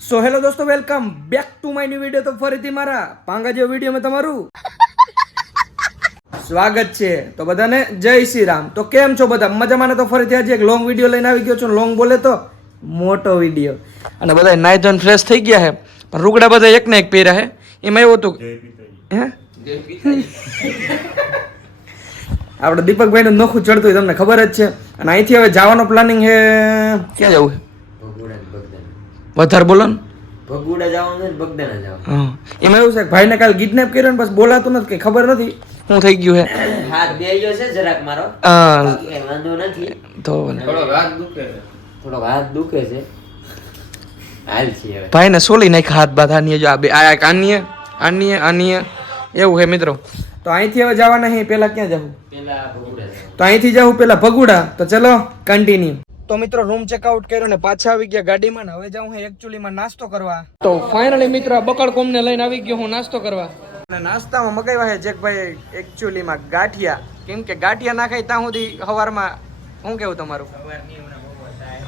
So hello દોસ્તો, welcome back to my new video. તો ફરીથી મારા પાંગા જેવો વિડીયોમાં તમારું સ્વાગત છે. તો બધાને જય શ્રી રામ. તો કેમ છો બધા? મજામાં ને? તો ફરીથી આજે એક લોંગ વિડીયો લઈને આવી ગયો છું. લોંગ બોલે તો મોટો વિડીયો. અને બધા નાઈ ધોઈને ફ્રેશ થઈ ગયા છે, પણ રૂગડા બધા એક ને એક પહેર્યા છે. એમાં એવું હતું હે આપણે દીપકભાઈનું નોખું ચડતું હોય, તમને ખબર જ છે. અને અહીંથી હવે જવાનો પ્લાનિંગ છે. ક્યાં જવું છે? વધારે બોલો ને. ભગુડા જવાનું છે, બગદાણા જવાનું. હા, એમાં એવું છે કે ભાઈને કાલ કિડનેપ કર્યો ને બસ બોલાતું નથી, કઈ ખબર નથી શું થઈ ગયું છે. હાથ બેહ્યો છે જરાક મારો. કઈ વાંધો નથી. તો થોડો હાથ દુખે છે. હાલ છે હવે. ભાઈને સોલી નાખ હાથ બાદ આનીએ જો આ બે આ આનીએ એવું છે મિત્રો. તો અહીંથી હવે જવાના છે. પેલા ક્યાં જવું? પેલા ભગુડા જવાનું. તો અહીંથી જવું પેલા ભગુડા. તો ચલો કન્ટિન્યુ. તો મિત્રો રૂમ ચેકઆઉટ કર્યો ને પાછા આવી ગયા ગાડીમાં ને હવે જાઉં હું એકચ્યુઅલીમાં નાસ્તો કરવા. તો ફાઇનલી મિત્રો બકડકોમને લઈને આવી ગયો હું નાસ્તો કરવા. અને નાસ્તામાં મગાવ્યા છે જેકભાઈ એકચ્યુઅલીમાં ગાંઠિયા. કેમ કે ગાંઠિયા ના ખાય ત્યાં સુધી સવારમાં શું કેવું તમારું?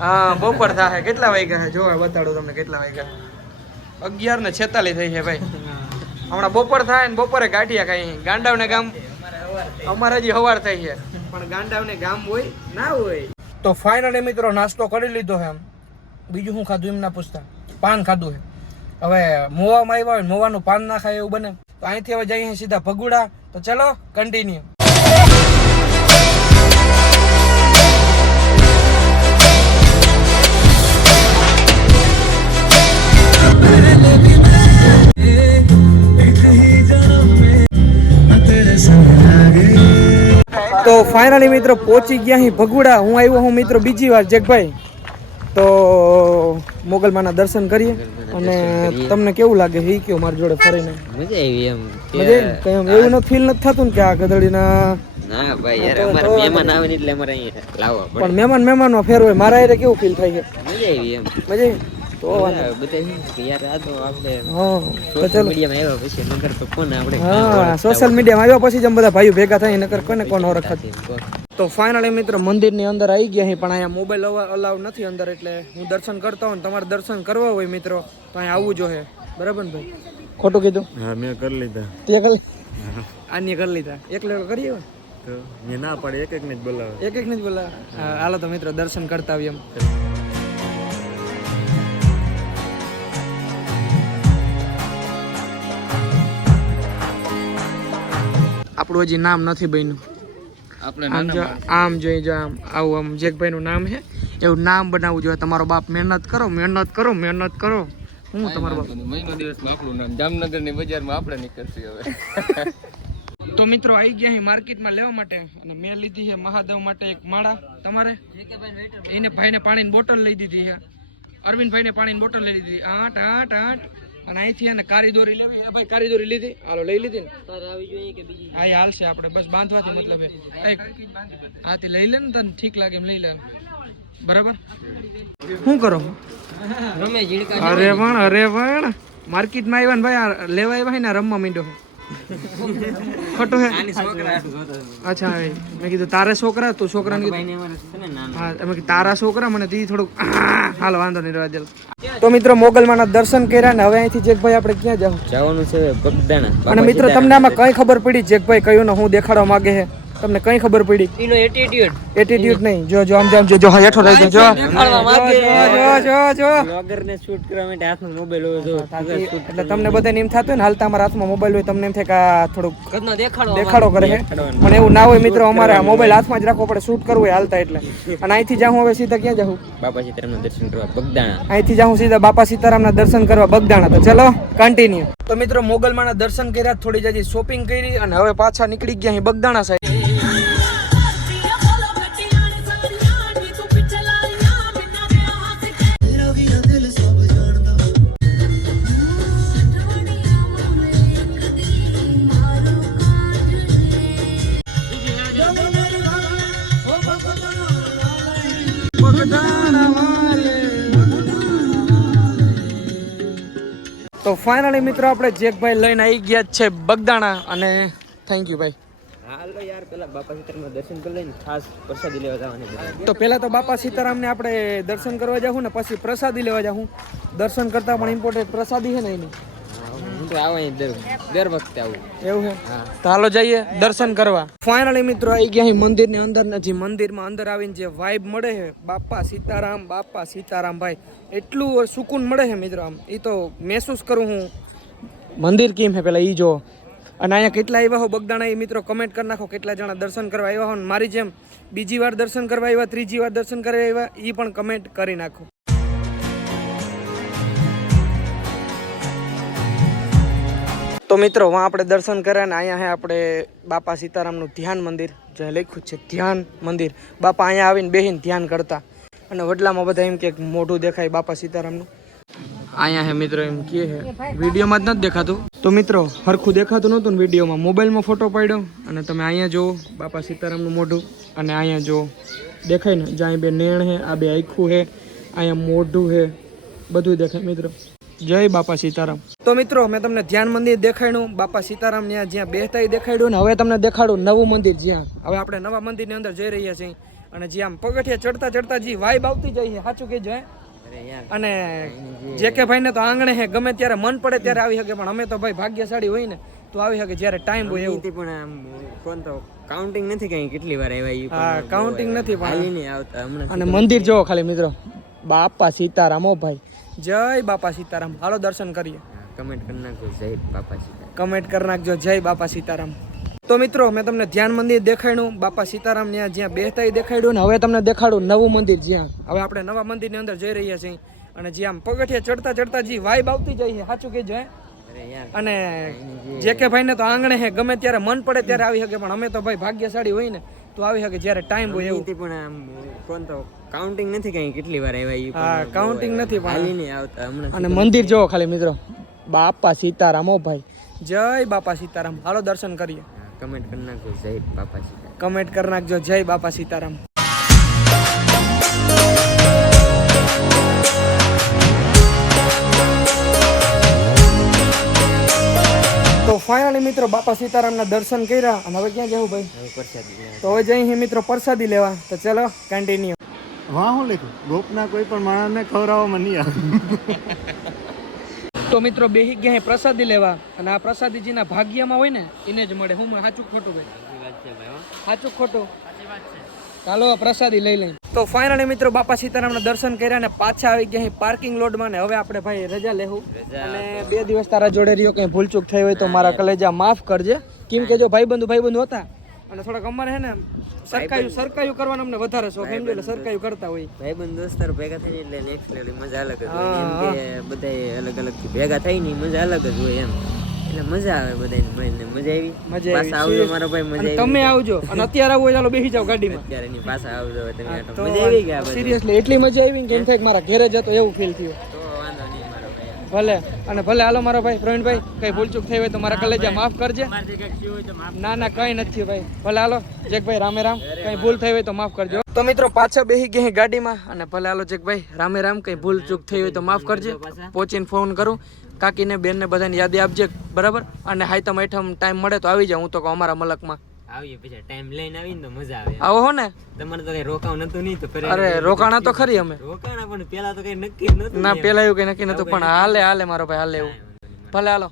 હા, બપોર થાય. કેટલા વાગ્યા છે જોવા બતાડું તમને કેટલા વાગ્યા. 11:46 થઈ છે ભાઈ. હમણાં બપોર થાય ને બપોરે ગાંઠિયા ખાઈ. ગાંડાવને ગામ અમારે હજી સવાર થઈ છે, પણ ગાંડાવને ગામ હોય ના હોય. તો ફાઇનલી મિત્રો નાસ્તો કરી લીધો છે. બીજું શું ખાધું એમ ના પૂછતા, પાન ખાધું છે. હવે મોવામાં આવ્યા હોય મોવાનું પાન ના ખાય એવું બને. તો અહીંથી હવે જઈએ સીધા ભગુડા. તો ચલો કન્ટિન્યુ. તો ફાઇનલી મિત્રો પહોંચી ગયા અહીં ભગુડા. હું આવ્યો હું મિત્રો બીજી વાર જેકભાઈ. તો મોગલમાના દર્શન કરીએ. અને તમને કેવું લાગે એ કયો મારી જોડે ફરીને? મજા આવી એમ. મજા એમ એવું નથી ફીલ નથી થતું ને કે આ ગધડીના ના ભાઈ યાર, અમારે મહેમાન આવે ને એટલે અમારે અહીંયા લાવવા પડે. પણ મહેમાનમાં ફેર હોય. મારા હારે કેવું ફીલ થાય છે? મજા આવી એમ. મજા આવી? તો બધા કે યાર આ તો આપણે હા તો સોશિયલ ચલો. મીડિયામાં આવ્યા પછી નગર તો કોને આપણે હા, સોશિયલ મીડિયામાં આવ્યા પછી જ અમે બધા ભાઈઓ ભેગા થાય નકર કોને કોણ ઓળખત. તો ફાઇનલી મિત્રો મંદિરની અંદર આવી ગયા છે, પણ અહીંયા મોબાઈલ અલાઉ નથી અંદર. એટલે હું દર્શન કરતા હોય ને તમારે દર્શન કરવા હોય મિત્રો તો અહીંયા આવવું જોઈએ. બરાબર ને ભાઈ? ખોટું કીધું? હા, મેં કરી લીધા. તે કરી આની કરી લીધા. એકલો કરીએ તો મેં ના પાડે, એક ને જ બોલાવે. એક ને જ બોલા. હાલો તો મિત્રો દર્શન કરતા આવીએ એમ. આપણું હજી નામ નથી બન્યું. આમ જોઈ જો આમ આવું આમ જેકભાઈ નું નામ છે એવું નામ બનાવવું જોઈએ. તમારો બાપ મહેનત કરો. હું તમારો બાપ મહિનો દિવસમાં આપણું નામ જામનગરની બજારમાં આપણે નીકળશું હવે. તો મિત્રો આવી ગયા અહીં માર્કેટમાં લેવા માટે. અને મેં લીધી છે મહાદેવ માટે એક માળા. તમારે એને ભાઈને પાણીની બોટલ લઈ દીધી છે. અરવિંદભાઈને પાણીની બોટલ લઈ લીધી. 8 અને અહીંથી એને કારી દોરી લેવી છે. ભાઈ કારી દોરી લીધી? હાલો લઈ લીધી ને? હા, એ હાલશે. આપણે બસ બાંધવાથી મતલબ હા તે લઈ લે ને, તને ઠીક લાગે એમ લઈ લે. બરાબર. શું કરો? અરે પણ માર્કેટમાં આવ્યા ને ભાઈ લેવા આવ્યા ને રમવા માંડ્યો. ખોટું હે? અચ્છા, મેં કીધું તારે છોકરા, તું છોકરાને કીધું. હા, અમે તારા છોકરા મને દી થોડુંક. હાલો વાંધો નહીં, રહેવા દે. તો મિત્રો મોગલમાના દર્શન કર્યા ને હવે અહીંથી જેકભાઈ આપણે ક્યાં જવાનું છે? બગદાણા. અને મિત્રો તમને આમાં કઈ ખબર પડી જેકભાઈ કયું ને હું દેખાડવા માંગે છે? તમને કઈ ખબર પડી? એનો એટીટ્યુડ નહીં. જો આમ જો હેઠો રહી જો બ્લોગર ને શૂટ કરવા માટે હાથમાં મોબાઈલ હોય તો એટલે તમને બધાને એમ થતું ને હાલતા અમારા હાથમાં મોબાઈલ હોય તમને એમ થાય કે આ થોડુંક દેખાડો કરે છે, પણ એવું ના હોય મિત્રો. અમારે મોબાઈલ હાથમાં જ રાખવો પડે શૂટ કરવું હોય હાલતા. એટલે અને અહીંથી જાઉં હવે સીધા ક્યાં જાઉં? બાપા સીતારામના દર્શન કરવા બગદાણા. અહીંથી જાઉં સીધા બાપા સીતારામના દર્શન કરવા બગદાણા. તો ચલો કન્ટિન્યુ. તો મિત્રો મોગલમાના દર્શન કર્યા, થોડી જજી શોપિંગ કરી અને હવે પાછા નીકળી ગયા અહીં બગદાણા સાઈડ. તો ફાઇનલી મિત્રો આપણે જેકભાઈ લઈને આવી ગયા છે બગદાણા. અને થેન્ક યુ ભાઈ. હાલો યાર પેલા બાપા સીતારામના દર્શન કરી લઈને ખાસ પ્રસાદી લેવા જવાની. તો પહેલા તો બાપા સીતારામને આપણે દર્શન કરવા જાઉં ને પછી પ્રસાદી લેવા જાઉં. દર્શન કરતા પણ ઇમ્પોર્ટન્ટ પ્રસાદી છે ને એની. હું તો આવું અહીં દર વખતે આવું. એવું છે? તો હાલો જઈએ દર્શન કરવા. ફાઇનલી મિત્રો આવી ગયા અહીં મંદિરની અંદર નથી. મંદિરમાં અંદર આવીને જે વાઇબ મળે છે બાપા સીતારામ ભાઈ, એટલું સુકૂન મળે છે મિત્રો. આમ એ તો મહેસૂસ કરું હું. મંદિર કેમ છે પેલા એ જો. અને અહીંયા કેટલા આવ્યા હો બગદાણા એ મિત્રો કમેન્ટ કરી નાખો. કેટલા જણા દર્શન કરવા આવ્યા હો. મારી જેમ બીજી વાર દર્શન કરવા આવ્યા, ત્રીજી વાર દર્શન કરવા આવ્યા, એ પણ કમેન્ટ કરી નાખો. તો મિત્રો વાં આપણે દર્શન કર્યા ને અહીંયા હે આપણે બાપા સીતારામનું ધ્યાન મંદિર, જે લખ્યું છે ધ્યાન મંદિર. બાપા અહીંયા આવીને બેહીને ધ્યાન કરતા. અને વડલામાં બધા એમ કે મોઢું દેખાય બાપા સીતારામનું. અહીંયા હે મિત્રો એમ કે છે, વિડીયોમાં જ નથી દેખાતું. તો મિત્રો હરખું દેખાતું નહોતું ને વિડીયોમાં, મોબાઈલમાં ફોટો પાડ્યો અને તમે અહીંયા જુઓ બાપા સીતારામનું મોઢું. અને અહીંયા જુઓ દેખાય ને, જ્યાં બે નેણ છે, આ બે આખું છે, અહીંયા મોઢું છે, બધું દેખાય મિત્રો. જય બાપા સીતારામ. તો મિત્રો મેં તમને ધ્યાન મંદિર દેખાડ્યું, બાપા સીતારામ જ્યાં બેહતા દેખાડ્યું. ને હવે તમને દેખાડું નવું મંદિર, જ્યાં હવે આપણે નવા મંદિરની અંદર જઈ રહ્યા છીએ. અને જ્યાં પગથિયા ચડતા જે વાઇબ આવતી જાય છે, સાચું કહેજો હે. અને જે કે ભાઈ ને તો આંગણે હે, ગમે ત્યારે મન પડે ત્યારે આવી શકે. પણ અમે તો ભાઈ ભાગ્યશાળી હોય ને તો આવી શકે જ્યારે ટાઈમ હોય એવું. પણ આમ કોણ તો કાઉન્ટિંગ નથી કઈ કેટલી વાર આવ્યા. હા, કાઉન્ટિંગ નથી પણ નહીં આવતા હમણાં. અને મંદિર જોવો ખાલી મિત્રો, બાપા સીતારામ. ઓ ભાઈ જય બાપા સીતારામ. હાલો દર્શન કરીએ. કમેન્ટ કરી નાખજો જય બાપા સીતારામ. કમેન્ટ કરી નાખજો જય બાપા સીતારામ. તો મિત્રો મેં તમને ધ્યાન મંદિર દેખાડ્યું, બાપા સીતારામ જ્યાં બેહતા દેખાડ્યું. ને હવે તમને દેખાડું નવું મંદિર, જ્યાં હવે આપણે નવા મંદિરની અંદર જઈ રહ્યા છીએ. અને જ્યાં પગથિયા ચડતા જે વાઇબ આવતી જાય છે, સાચું કહેજો હે. અને જે કે ભાઈ ને તો આંગણે હે, ગમે ત્યારે મન પડે ત્યારે આવી શકે. પણ અમે તો ભાઈ ભાગ્યશાળી હોય ને તો આવી શકે જ્યારે ટાઈમ હોય એવું. પણ આમ કોણ તો કાઉન્ટિંગ નથી કઈ કેટલી વાર આવ્યા. હા, કાઉન્ટિંગ નથી પણ નહીં આવતા હમણાં. અને મંદિર જોવો ખાલી મિત્રો, બાપા સીતારામ. ઓ ભાઈ જય બાપા સીતારામ. હાલો દર્શન કરીએ. કમેન્ટ કરી નાખજો જય બાપા સીતારામ. કમેન્ટ કરી નાખજો જય બાપા સીતારામ. તો ફાઇનલી મિત્રો બાપા સીતારામના દર્શન કર્યા. અને હવે ક્યાં જવું ભાઈ? તો હવે જઈએ મિત્રો પ્રસાદી લેવા. તો ચલો કન્ટિન્યુ. વાહ હું લખ્યું, ગોપના કોઈ પણ માણસને ખવડાવવામાં નહીં આવે. તો મિત્રો બેહી ગયા પ્રસાદી લેવા. અને આ પ્રસાદી જેના ભાગ્યમાં હોય ને એને જ મળે. હું સાચું ખોટું ભાઈ? સાચું ખોટું? ચાલો પ્રસાદી લઈ લઈએ. તો ફાઇનલી મિત્રો બાપા સીતારામના દર્શન કર્યા ને પાછા આવી ગયા પાર્કિંગ લોડમાં. ને હવે આપણે ભાઈ રજા લેવું. અને 2 દિવસ તારા જોડે રહ્યો, કઈ ભૂલચૂક થઈ હોય તો મારા કલેજા માફ કરજે. કેમ કે જો ભાઈબંધુ હતા અને થોડાક અમારે હે ને સરકાયું કરવાનું અમને વધારે શોખ. એમ એટલે સરકાયું કરતા હોય. ભાઈબંધ દોસ્તાર ભેગા થઈ એટલે નેક્સ્ટ લેવલ મજા અલગ જ હોય. એમ કે બધા અલગ અલગ ભેગા થઈ ની મજા અલગ જ હોય એમ. એટલે મજા આવે બધાને મળીને. મજા આવી. પાછા આવજો મારો ભાઈ, મજા આવી. તમે આવજો. અને અત્યારે આવો ચાલો બેસી જાવ ગાડીમાં. અત્યારે ની પાછા આવજો તમે. મજા આવી ગયા બધા. સિરિયસલી એટલી મજા આવી કે એમ થાય કે મારા ઘરે જતો એવું ફીલ થયું. તો વાંધો નહીં મારો ભાઈ. ભલે અને ભલે હાલો મારો ભાઈ પ્રવીણભાઈ, કઈ ભૂલચૂક થઈ હોય તો મારા કલેજા માફ કરજે. ના કઈ નથી ભાઈ. ભલે હાલો જેકભાઈ, રામે રામ. કઈ ભૂલ થઈ હોય તો માફ કરજો. તો મિત્રો પાછા બેસી ગયા ગાડીમાં. અને ભલે હાલો જેકભાઈ, રામે રામ. કઈ ભૂલચૂક થઈ હોય તો માફ કરજે. પહોંચીને ફોન કરું. કાકીને બેનને બધાને યાદી આપજે બરાબર. અને હાઈતમ આઈટમ ટાઈમ મળે તો આવી જાવ. હું તો કહું અમારા મલકમાં આવીએ પછી ટાઈમ લઈને આવીને તો મજા આવે. આવો હો ને. તમારે તો કઈ રોકાવ નતું નહીં તો અરે રોકાણા તો ખરી અમે. રોકાણા પણ પેલા તો કઈ નક્કી જ નતું. ના પેલા એવું કઈ નક્કી નતું. પણ હાલે મારો ભાઈ, હાલે એવું. ભલે હાલો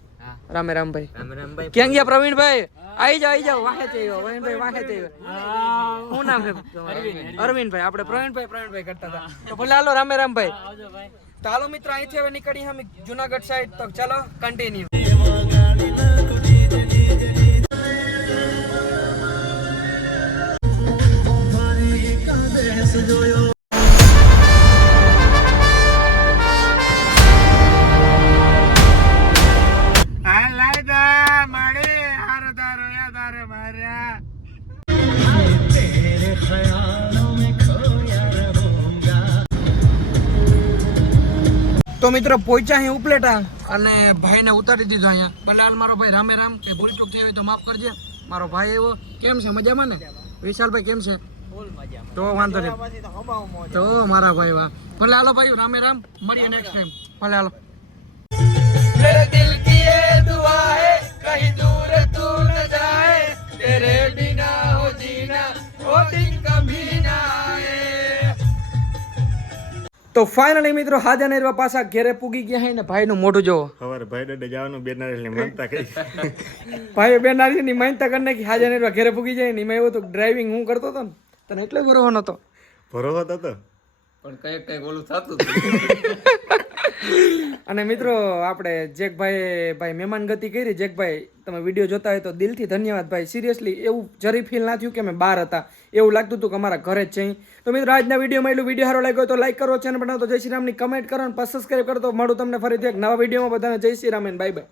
રામે રામ ભાઈ. રામ રામ ભાઈ. ક્યાં ગયા પ્રવીણભાઈ? આવી જાવ વાહે થયો. પ્રવીણભાઈ વાહે થયો. શું નામ છે તમારું? અરવિંદભાઈ. આપણે પ્રવીણભાઈ કરતા હતા. તો ભલે હાલો રામે રામ ભાઈ. તો હાલો મિત્રો અહીંથી હવે નીકળી અમે જુનાગઢ સાઈડ. તો ચાલો કન્ટિન્યુ. તો મિત્રો પહોંચ્યા અહીં ઉપલેટા અને ભાઈને ઉતારી દીધો અહીંયા. ભલે હાલ મારો ભાઈ રામે રામ. કઈ ભૂલચૂક થઈ હોય તો માફ કરજે. મારો ભાઈ એવો કેમ છે? મજામાં ને? વિશાલભાઈ કેમ છે? તો વાંધો નહીં. તો મારા ભાઈ વાહ. ભલે હાલો ભાઈ રામે રામ. મળીએ નેક્સ્ટ ટાઈમ. ભલે હાલો. मेरे दिल की ये दुआ है कहीं दूर तू न जाए तेरे बिना તો ફાઇનલી મિત્રો હાજર નેરવા પાછા ઘેરે પૂગી ગયા હે ને ભાઈનું મોઢું જોવો. સવારે ભાઈ દાદા જવાનું બેનારેલી માનતા કરી. ભાઈ બે નારીની માનતા કરી નાખી હાજર નેરવા ઘેરે પૂગી જાય ને. એમાં એવું તો ડ્રાઇવિંગ હું કરતો હતો ને તને એટલે બરોબર નતો. ભરોસો તો હતો. પણ કઈક ઓલું થતું હતું. અને મિત્રો આપણે જેકભાઈ મહેમાન ગતિ કરી. જેકભાઈ તમે વિડીયો જોતા હોય તો દિલથી ધન્યવાદ ભાઈ. સિરિયસલી એવું જરી ફીલ ના થયું કે અમે બહાર હતા, એવું લાગતું હતું કે અમારા ઘરે જ છે. તો મિત્રો આજના વિડીયોમાં એટલું વિડીયો સારો લાગ્યો તો લાઈક કરો, ચેનલ બનાવો તો જય શ્રી રામની કમેન્ટ કરો અને સબસ્ક્રાઈબ કરો. તો મળું તમને ફરીથી એક નવા વિડીયોમાં. બધાને જય Shri Ram and bye bye.